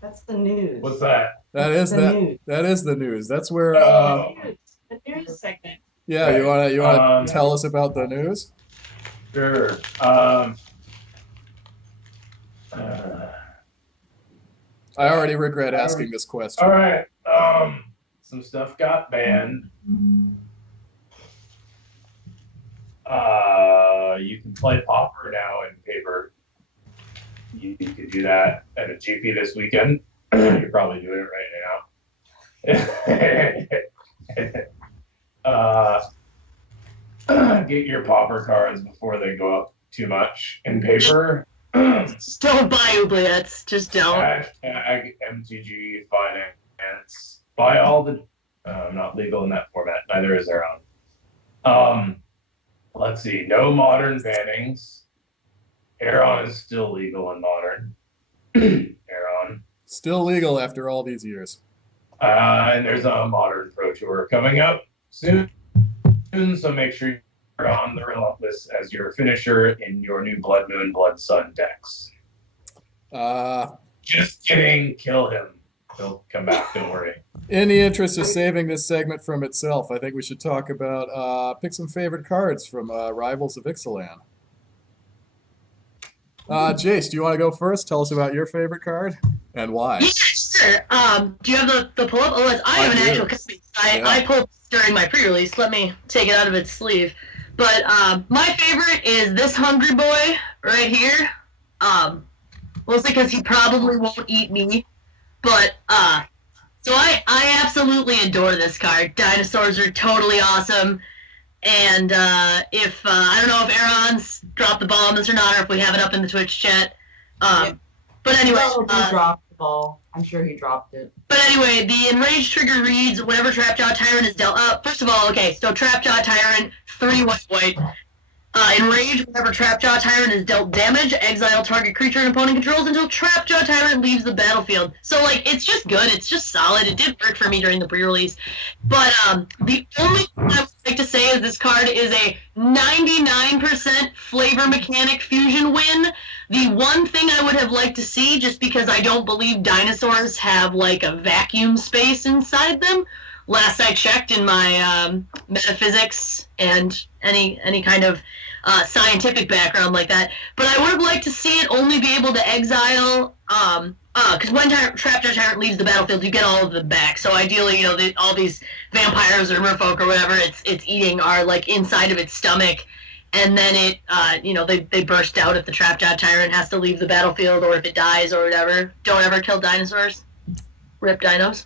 That's the news. What's that? That is The that. news. That is the news. That's where. Oh, The news segment. Yeah, you okay. wanna tell us about the news? Sure. Uh, I already regret asking this all question. right. Some stuff got banned. You can play Pauper now in paper. You could do that at a GP this weekend. You're probably doing it right now. Get your Pauper cards before they go up too much in paper. Just don't buy oubliettes. Just don't. Hashtag MTG Finance. Buy all the. Not legal in that format. Neither is their own. Let's see. No modern bannings. Aeron is still legal in modern. Aeron. Still legal after all these years. And there's a modern Pro Tour coming up soon. So make sure you're on the Relentless as your finisher in your new Blood Moon, Blood Sun decks. Just kidding. Kill him. He'll come back. Don't worry. In the interest of saving this segment from itself, I think we should talk about pick some favorite cards from Rivals of Ixalan. Jace, do you want to go first? Tell us about your favorite card and why. Yeah, sure. Do you have the pull up? Oh, I have an do. actual copy. Yeah. I pulled this during my pre-release. Let me take it out of its sleeve. But my favorite is this hungry boy right here. Mostly because he probably won't eat me. But so I absolutely adore this card. Dinosaurs are totally awesome. And if I don't know if Aaron's dropped the ball on this or not, or if we have it up in the Twitch chat. But anyway, He dropped the ball. I'm sure he dropped it. But anyway, the enraged trigger reads whenever Trapjaw Tyrant is dealt. First of all, okay, so Trapjaw Tyrant, 3 white. Enraged whenever Trapjaw Tyrant is dealt damage, exile target creature an opponent controls until Trapjaw Tyrant leaves the battlefield. So like, it's just good. It's just solid. It did work for me during the pre-release. But the only thing I would like to say is this card is a 99% flavor mechanic fusion win. The one thing I would have liked to see, just because I don't believe dinosaurs have like a vacuum space inside them. Last I checked in my metaphysics and any kind of scientific background like that, but I would have liked to see it only be able to exile, because when Trapjaw Tyrant leaves the battlefield, you get all of them back. So ideally, all these vampires or merfolk or whatever it's eating are like inside of its stomach, and then it, they burst out if the Trapjaw Tyrant has to leave the battlefield or if it dies or whatever. Don't ever kill dinosaurs. Rip dinos.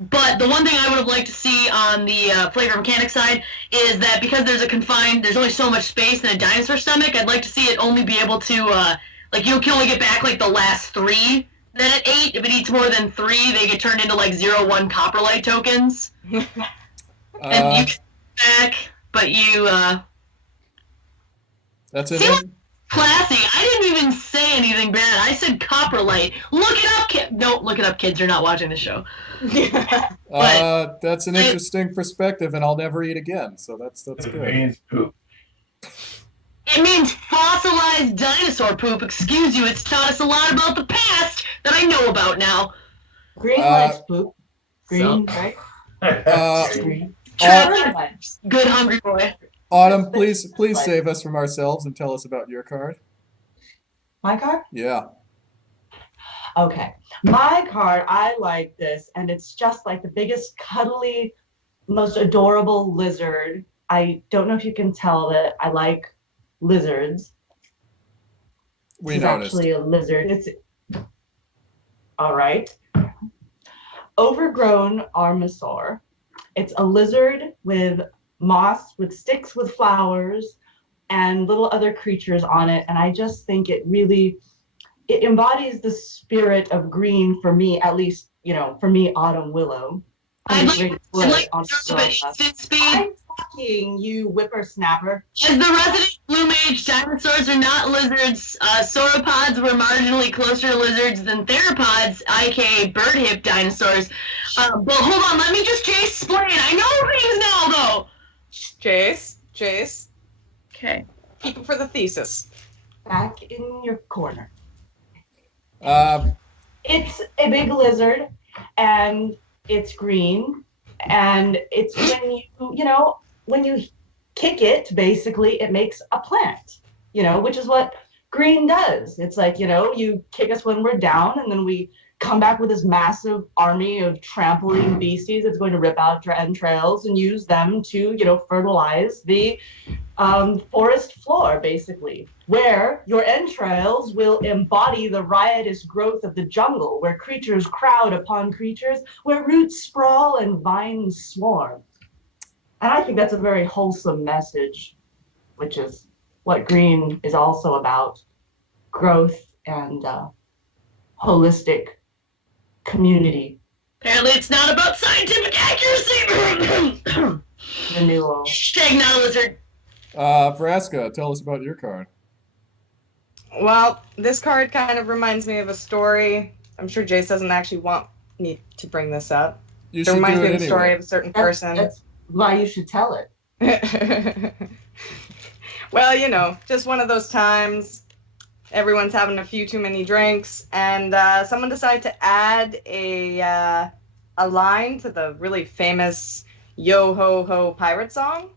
But the one thing I would have liked to see on the flavor mechanic side is that because there's only so much space in a dinosaur stomach, I'd like to see it only be able to, you can only get back like the last 3 that it ate. If it eats more than 3, they get turned into like 0/1 Copperlight tokens. And you get back, but you, That's it. See, classy. I didn't even say anything bad. I said Copperlight. Look it up, kid. Don't look it up, kids. You're not watching the show. That's an interesting perspective, and I'll never eat again. So that's It good. means poop. It means fossilized dinosaur poop. Excuse you. It's taught us a lot about the past that I know about now. Green likes poop. Green, right? Green. Good hungry boy. Autumn, please save us from ourselves and tell us about your card. My card? Yeah. Okay. My card, I like this, and it's just like the biggest, cuddly, most adorable lizard. I don't know if you can tell that I like lizards. We It's noticed. actually a lizard. It's all right. Overgrown Armosaur. It's a lizard with moss, with sticks with flowers, and little other creatures on it. And I just think it embodies the spirit of green for me, at least, for me, Autumn Willow. I'd like to know about instant speed. I'm talking, you whippersnapper. As the resident blue mage, dinosaurs are not lizards. Sauropods were marginally closer to lizards than theropods, aka bird hip dinosaurs. But hold on, let me just explain. I know things now, though. Jace. Okay. Keep it for the thesis. Back in your corner. Uh, It's a big lizard, and it's green, and it's when you kick it, basically, it makes a plant, which is what green does. It's like, you kick us when we're down, and then we come back with this massive army of trampling beasties that's going to rip out entrails and use them to, fertilize the forest floor, basically, where your entrails will embody the riotous growth of the jungle, where creatures crowd upon creatures, where roots sprawl and vines swarm. And I think that's a very wholesome message, which is what green is also about: growth and holistic community. Apparently it's not about scientific accuracy. Renewal. Hashtag not a lizard. Vraska, tell us about your card. Well, this card kind of reminds me of a story. I'm sure Jace doesn't actually want me to bring this up. You It should reminds do me it of the story anyway. of a certain person. That's why you should tell it. Well, just one of those times. Everyone's having a few too many drinks, and someone decided to add a line to the really famous Yo Ho Ho pirate song.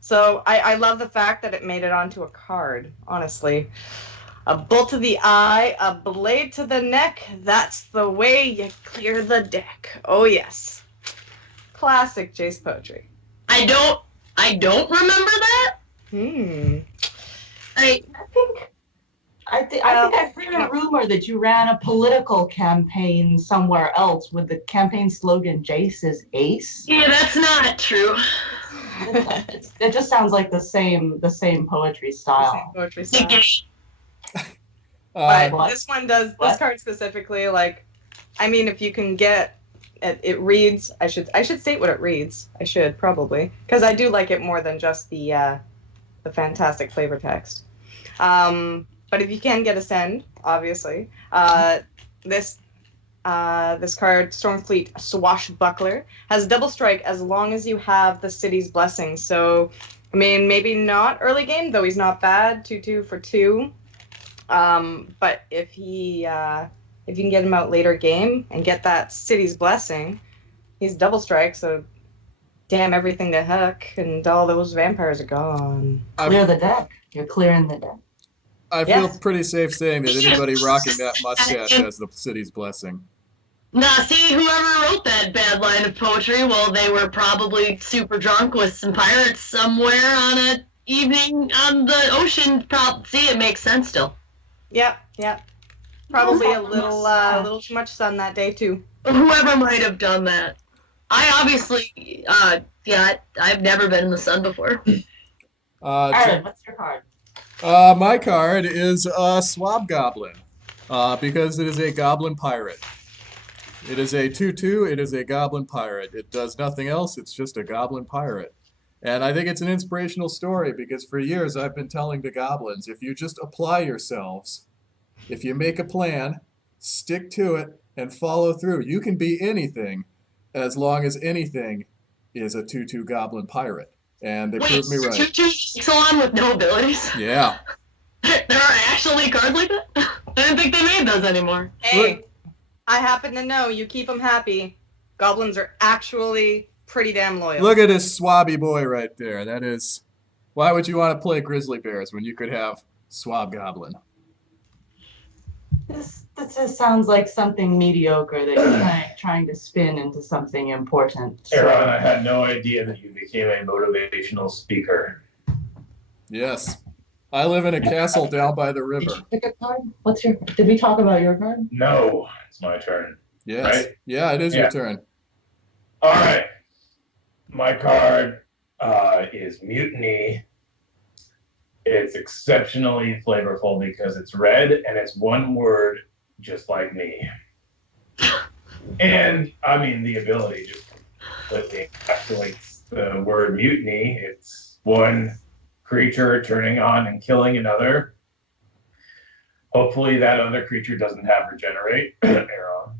So I love the fact that it made it onto a card, honestly. A bolt to the eye, a blade to the neck, that's the way you clear the deck. Oh yes. Classic Jace poetry. I don't remember that. I think I've heard a rumor that you ran a political campaign somewhere else with the campaign slogan "Jace is Ace." Yeah, that's not true. It just sounds like the same poetry style. Poetry style. Uh, But this one does, What? this card specifically, if you can get, it reads, I should state what it reads. I should, probably. Because I do like it more than just the fantastic flavor text. But if you can get a send, obviously, this card, Stormfleet Swashbuckler, has double strike as long as you have the city's blessing. So, maybe not early game, though he's not bad, 2/2 for 2. But if you can get him out later game and get that city's blessing, he's double strike, so damn everything to heck, and all those vampires are gone. Clear the deck. You're clearing the deck. I feel Yes. pretty safe saying that anybody rocking that mustache has the city's blessing. Nah, see, whoever wrote that bad line of poetry, well, they were probably super drunk with some pirates somewhere on a evening on the ocean. See, it makes sense still. Yep. Probably a little too much sun that day too. Whoever might have done that. I obviously, I've never been in the sun before. Aaron, what's your card? My card is a swab goblin, because it is a goblin pirate. It is a 2/2. It is a goblin pirate. It does nothing else. It's just a goblin pirate. And I think it's an inspirational story because for years I've been telling the goblins, if you just apply yourselves, if you make a plan, stick to it, and follow through, you can be anything as long as anything is a 2/2 goblin pirate. And they proved me right. 2/2 Ixalan with no abilities? Yeah. There are actually cards like that? I didn't think they made those anymore. Hey, I happen to know you keep them happy. Goblins are actually pretty damn loyal. Look at this swabby boy right there. That is, why would you want to play grizzly bears when you could have swab goblin? This just sounds like something mediocre that you're trying to spin into something important. Aaron, I had no idea that you became a motivational speaker. Yes. I live in a castle down by the Did river. you pick a card? Did we talk about your card? No, it's my turn. Yes. Right? Yeah, it is your Yeah. turn. All right. My card is Mutiny. It's exceptionally flavorful because it's red and it's one word, just like me. And the ability just completely encapsulates the word mutiny. It's one creature turning on and killing another. Hopefully that other creature doesn't have regenerate. Aaron.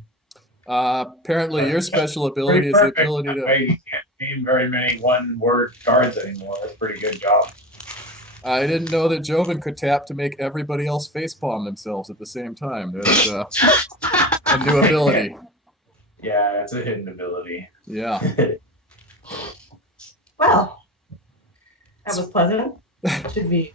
Apparently your special ability is the ability to... You can't name very many one-word cards anymore. That's a pretty good job. I didn't know that Joven could tap to make everybody else facepalm themselves at the same time. That's, A new ability. Yeah, it's a hidden ability. Yeah. Well, that was pleasant. Should be